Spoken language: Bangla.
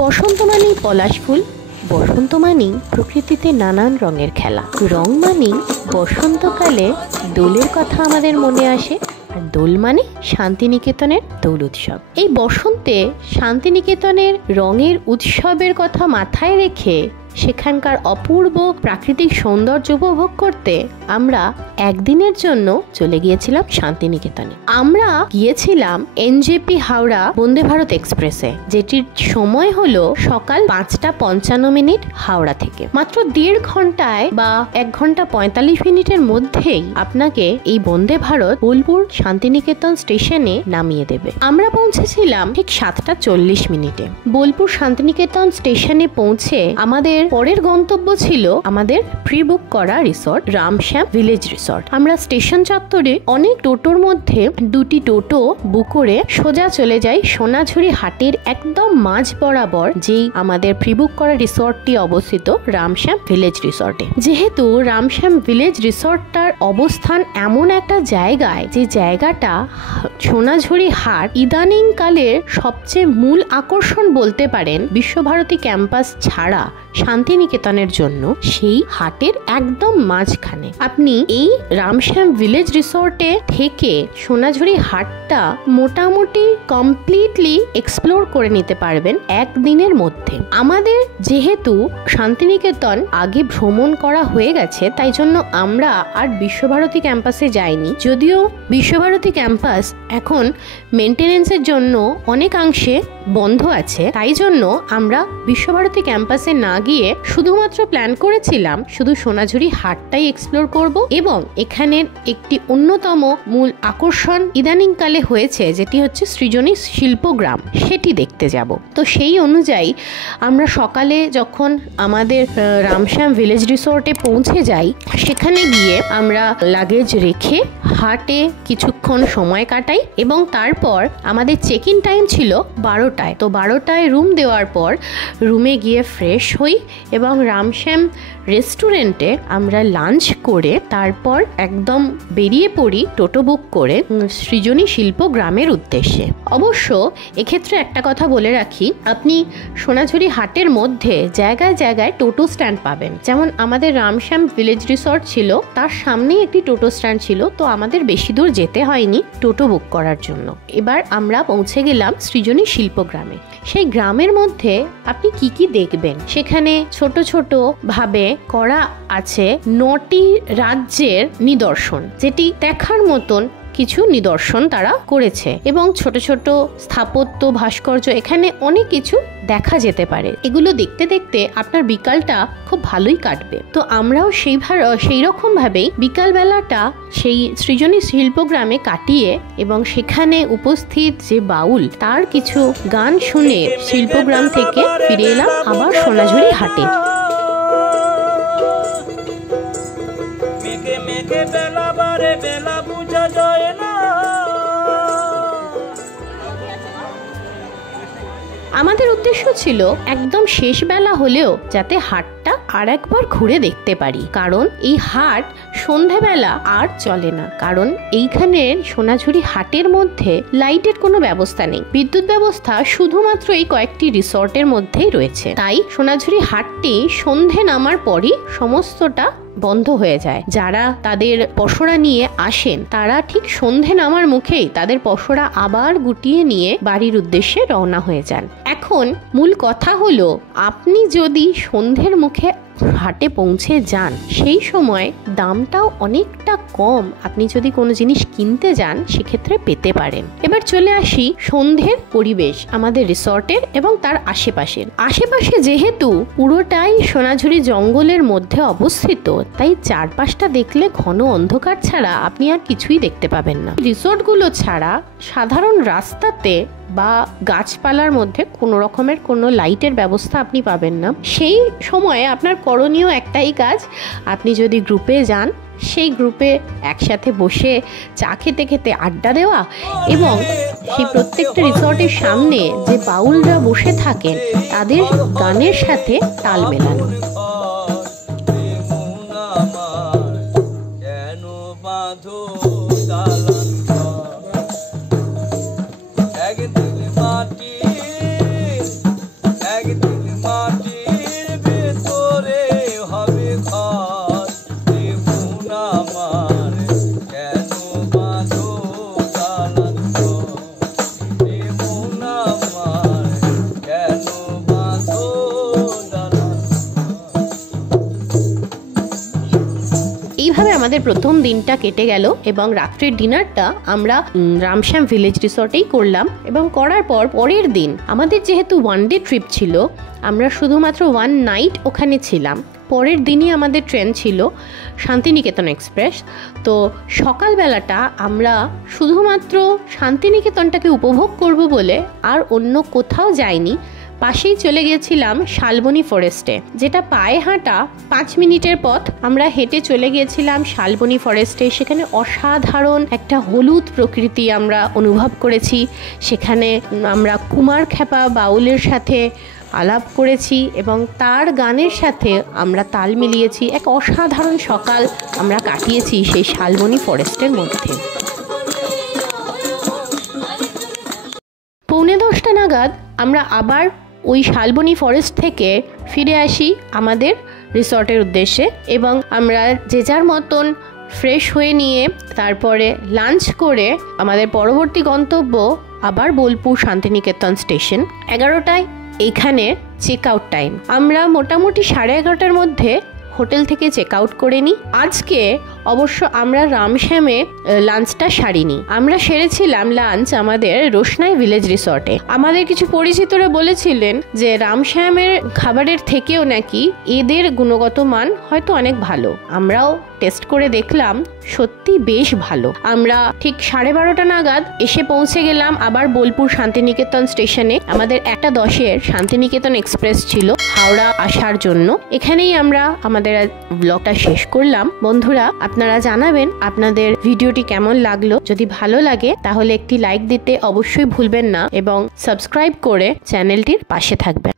বসন্ত মানেই পলাশ ফুল, বসন্ত মানেই প্রকৃতিতে নানান রঙের খেলা, রং মানেই বসন্তকালে দোলের কথা আমাদের মনে আসে, আর দোল মানে শান্তিনিকেতনের দোল উৎসব। এই বসন্তে শান্তিনিকেতনের রঙের উৎসবের কথা মাথায় রেখে সেখানকার অপূর্ব প্রাকৃতিক সৌন্দর্য উপভোগ করতে আমরা একদিনের জন্য চলে গিয়েছিলাম শান্তিনিকেতনে। আমরা গিয়েছিলাম এনজেপি হাওড়া বন্দে ভারত এক্সপ্রেসে, যেটির সময় হলো সকাল 5টা 55 হাওড়া থেকে। মাত্র 1.5 ঘন্টায় বা 1 ঘন্টা 45 মিনিটের মধ্যেই আপনাকে এই বন্দে ভারত বোলপুর শান্তিনিকেতন স্টেশনে নামিয়ে দেবে। আমরা পৌঁছেছিলাম ঠিক 7টা 40 মিনিটে। বোলপুর শান্তিনিকেতন স্টেশনে পৌঁছে আমাদের পরের গন্তব্য ছিল আমাদের প্রি বুক করা রিসর্ট রামশ্যাম ভিলেজ রিসর্ট। আমরা স্টেশন চত্বরে অনেক টোটোর মধ্যে 2টি টোটো বুক করে সোজা চলে যাই সোনাঝুরি হাটের একদম মাঝ বরাবর, যেই আমাদের প্রি বুক করা রিসর্টটি অবস্থিত রামশ্যাম ভিলেজ রিসর্টে। যেহেতু রামশ্যাম ভিলেজ রিসর্টটার অবস্থান এমন একটা জায়গায়, যে জায়গাটা সোনাঝুরি হাট ইদানিং কালের সবচেয়ে মূল আকর্ষণ বলতে পারেন বিশ্বভারতী ক্যাম্পাস ছাড়া শান্তিনিকেতনের জন্য, সেই হাটের একদম মাঝখানে আপনি এই রামশ্যাম ভিলেজ রিসর্টে থেকে সোনাঝুরি হাটটা মোটামুটি কমপ্লিটলি এক্সপ্লোর করে নিতে পারবেন একদিনের মধ্যে। আমাদের যেহেতু শান্তিনিকেতন আগে ভ্রমণ করা হয়ে গেছে, তাই জন্য আমরা আর বিশ্বভারতী ক্যাম্পাসে যাইনি। যদিও বিশ্বভারতী ক্যাম্পাস এখন মেনটেনেন্সের জন্য অনেকাংশে বন্ধ আছে, তাই জন্য আমরা বিশ্বভারতী ক্যাম্পাসে না গিয়ে শুধুমাত্র প্ল্যান করেছিলাম শুধু সোনাঝুরি হাটটাই এক্সপ্লোর করব, এবং এখানের একটি অন্যতম মূল আকর্ষণ ইদানিং কালে হয়েছে, যেটি হচ্ছে সৃজনী শিল্পগ্রাম, সেটি দেখতে যাব। তো সেই অনুযায়ী আমরা সকালে যখন আমাদের রামশ্যাম ভিলেজ রিসর্টে পৌঁছে যাই, সেখানে গিয়ে আমরা লাগেজ রেখে হাটে কিছুক্ষণ সময় কাটাই, এবং তারপর আমাদের চেক ইন টাইম ছিল 12টায়। তো 12টায় রুম দেওয়ার পর রুমে গিয়ে ফ্রেশ হই এবং রামশ্যাম রেস্টুরেন্টে আমরা লাঞ্চ করে তারপর একদম বেরিয়ে পড়ি টোটো বুক করে সৃজনী শিল্পগ্রামের উদ্দেশ্যে। অবশ্য এক্ষেত্রে একটা কথা বলে রাখি, আপনি সোনাঝুরি হাটের মধ্যে জায়গায় জায়গায় টোটো স্ট্যান্ড পাবেন। যেমন আমাদের রামশ্যাম ভিলেজ রিসর্ট ছিল, তার সামনেই একটি টোটো স্ট্যান্ড ছিল, তো আমাদের বেশি দূর যেতে হয়নি টোটো বুক করার জন্য। এবার আমরা পৌঁছে গেলাম সৃজনী শিল্পগ্রামে। সেই গ্রামের মধ্যে আপনি কি কি দেখবেন, সেখানে ছোট ছোট ভাবে করা আছে 9টি রাজ্যের নিদর্শন, যেটি দেখার মতন কিছু নিদর্শন তারা করেছে, এবং ছোট ছোট স্থাপত্য ভাস্কর্য, এখানে অনেক কিছু দেখা যেতে পারে। এগুলো দেখতে দেখতে আপনার বিকালটা খুব ভালোই কাটবে। তো আমরাও সেই রকম ভাবেই বিকাল বেলাটা সেই সৃজনী শিল্পগ্রামে কাটিয়ে এবং সেখানে উপস্থিত যে বাউল তার কিছু গান শুনে শিল্পগ্রাম থেকে ফিরে এলাম আবার সোনাঝুরি হাটে। আমাদের উদ্দেশ্য ছিল একদম শেষ বেলা হলেও যাতে হাটটা আর একবার ঘুরে দেখতে পারি, কারণ এই হাট সন্ধেবেলা আর চলে না, কারণ এইখানের সোনাঝুরি হাটের মধ্যে লাইটের কোনো ব্যবস্থা নেই, বিদ্যুৎ ব্যবস্থা শুধুমাত্র এই কয়েকটি রিসর্টের মধ্যেই রয়েছে। তাই সোনাঝুরি হাটটি সন্ধে নামার পরই সমস্তটা বন্ধ হয়ে যায়। যারা তাদের পসরা নিয়ে আসেন তারা ঠিক সন্ধে নামার মুখেই তাদের পসরা আবার গুটিয়ে নিয়ে বাড়ির উদ্দেশ্যে রওনা হয়ে যান। এখন মূল কথা হলো, আপনি যদি সন্ধ্যের মুখে হাটে পৌঁছে যান, সেই সময় দামটাও অনেকটা কম আপনি যদি কোনো জিনিস কিনতে যান সেক্ষেত্রে পেতে পারেন। এবার চলে আসি সন্ধ্যের পরিবেশ আমাদের রিসর্টের এবং তার আশেপাশে যেহেতু পুরোটাই সোনাঝুরি জঙ্গলের মধ্যে অবস্থিত, তাই চারপাশটা দেখলে ঘন অন্ধকার ছাড়া আপনি আর কিছুই দেখতে পাবেন না। রিসর্টগুলো ছাড়া সাধারণ রাস্তাতে বা গাছপালার মধ্যে কোনো রকমের কোনো লাইটের ব্যবস্থা আপনি পাবেন না। সেই সময়ে আপনার করণীয় একটাই কাজ, আপনি যদি গ্রুপে যান সেই গ্রুপে একসাথে বসে চা খেতে খেতে আড্ডা দেওয়া, এবং সেই প্রত্যেকটা রিসর্টের সামনে যে বাউলরা বসে থাকেন তাদের গানের সাথে তাল মেলানো। একদিন মাটির ভেতরে হবে ঘর, এ মন আমার কেন বাঁধো দালান ঘর, এ মন আমার কেন বাঁধো দালান ঘর। এইভাবে আমাদের প্রথম দিনটা কেটে গেল এবং রাত্রের ডিনারটা আমরা রামশ্যাম ভিলেজ রিসর্টেই করলাম। এবং করার পর পরের দিন আমাদের যেহেতু ওয়ান ডে ট্রিপ ছিল, আমরা শুধুমাত্র ওয়ান নাইট ওখানে ছিলাম। পরের দিনই আমাদের ট্রেন ছিল শান্তিনিকেতন এক্সপ্রেস। তো সকালবেলাটা আমরা শুধুমাত্র শান্তিনিকেতনটাকে উপভোগ করব বলে আর অন্য কোথাও যাইনি। পাশেই চলে গিয়েছিলাম শালবনী ফরেস্টে, যেটা পায়ে হাঁটা 5 মিনিটের পথ। আমরা হেঁটে চলে গিয়েছিলাম শালবনী ফরেস্টে। সেখানে অসাধারণ একটা হলুদ প্রকৃতি আমরা অনুভব করেছি। সেখানে আমরা কুমার খ্যাপা বাউলের সাথে আলাপ করেছি এবং তার গানের সাথে আমরা তাল মিলিয়েছি। এক অসাধারণ সকাল আমরা কাটিয়েছি সেই শালবনী ফরেস্টের মধ্যে। 9:45 নাগাদ আমরা আবার ওই শালবনী ফরেস্ট থেকে ফিরে আসি আমাদের রিসর্টের উদ্দেশ্যে এবং আমরা যে যার মতন ফ্রেশ হয়ে নিয়ে তারপরে লাঞ্চ করে আমাদের পরবর্তী গন্তব্য আবার বোলপুর শান্তিনিকেতন স্টেশন। 11টায় এইখানে চেক আউট টাইম। আমরা মোটামুটি 11:30টার মধ্যে হোটেল থেকে চেক আউট করে নিই। আজকে অবশ্য আমরা রামশ্যামে লাঞ্চটা সারিনি, আমরা সেরেছিলাম লাঞ্চ আমাদের রোশনাই ভিলেজ রিসর্টে। আমাদের কিছু পরিচিতরা বলেছিলেন যে রামশ্যামের খাবারের থেকেও নাকি এদের গুণগত মান হয়তো অনেক ভালো। আমরাও টেস্ট করে দেখলাম, সত্যি বেশ ভালো। আমরা ঠিক 12:30 নাগাদ এসে পৌঁছে গেলাম আবার বোলপুর শান্তিনিকেতন স্টেশনে। আমাদের 1:10-এর শান্তিনিকেতন এক্সপ্রেস ছিল হাওড়া আসার জন্য। এখানেই আমরা আমাদের ব্লগটা শেষ করলাম। বন্ধুরা, আপনারা জানাবেন আপনাদের ভিডিওটি কেমন লাগলো। যদি ভালো লাগে তাহলে একটি লাইক দিতে অবশ্যই ভুলবেন না এবং সাবস্ক্রাইব করে চ্যানেলটির পাশে থাকবেন।